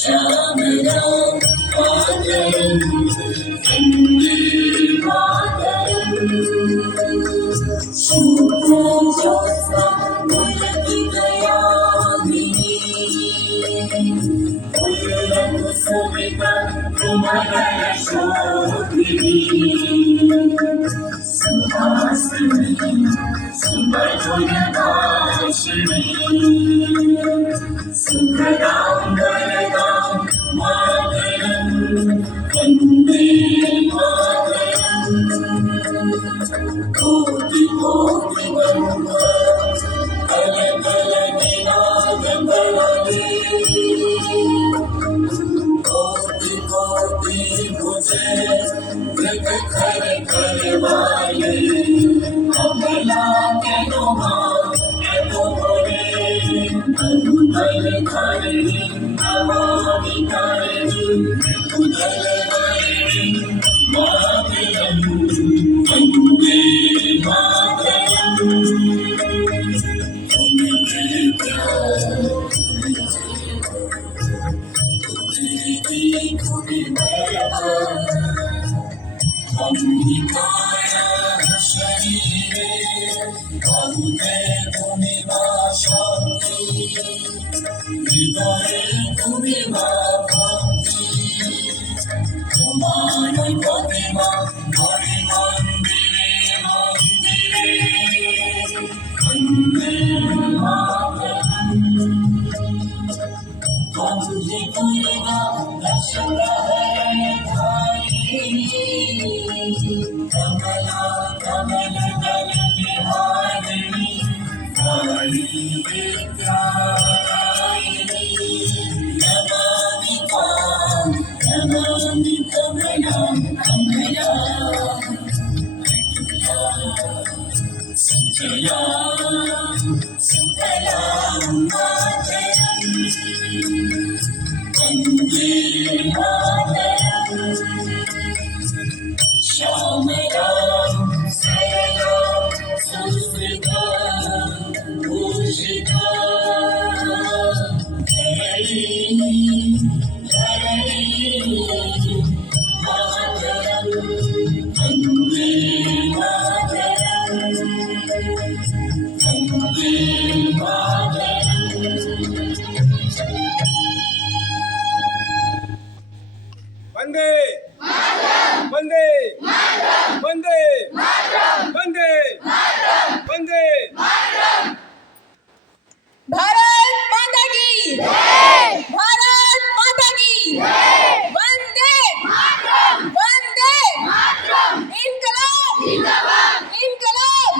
श्यामलां मातरं वन्दे मातरम् शूद्रज्योत्स्ना पुलकितयामिनी पुल्लकुसुमिता कुमलशोभिनी सुहासिनी सुमधुरभाषिणी सुखदां वरदां मातरं वन्दे मातरम् कोटि कोटि वन्दे अलकलनिनादकलने कोटि कोटि भुजे मृगखर करवाले अबला केनुमा एतुरे अनुदल धारिणी नमामि तारिणी उदल वारिणी मातरं वन्दे मातरम् शरीरे बहुते भूमि मा शान्ति हृदये भूमि मा भक्ति तुम्हारी प्रतिमा हरि मंदिरे मंदिरे वन्दे मातरम् वन्दे दुर्गा दशरथधारिणी कमला कमल दल विहारिणी काली विद्यादायिनी नमामि त्वां नमामि कमलां कमलां सुजलां सुफलां मातरम् वन्दे मातरम् श्यामलां सरलां सुस्मितां भूषितां धरणीं मातरं वन्दे मातरम् वन्दे मातरम् वंदे वंदे वंदे वंदे वंदे भारत माता की भारत माता की वंदे वंदे इनकलाब इनकलाब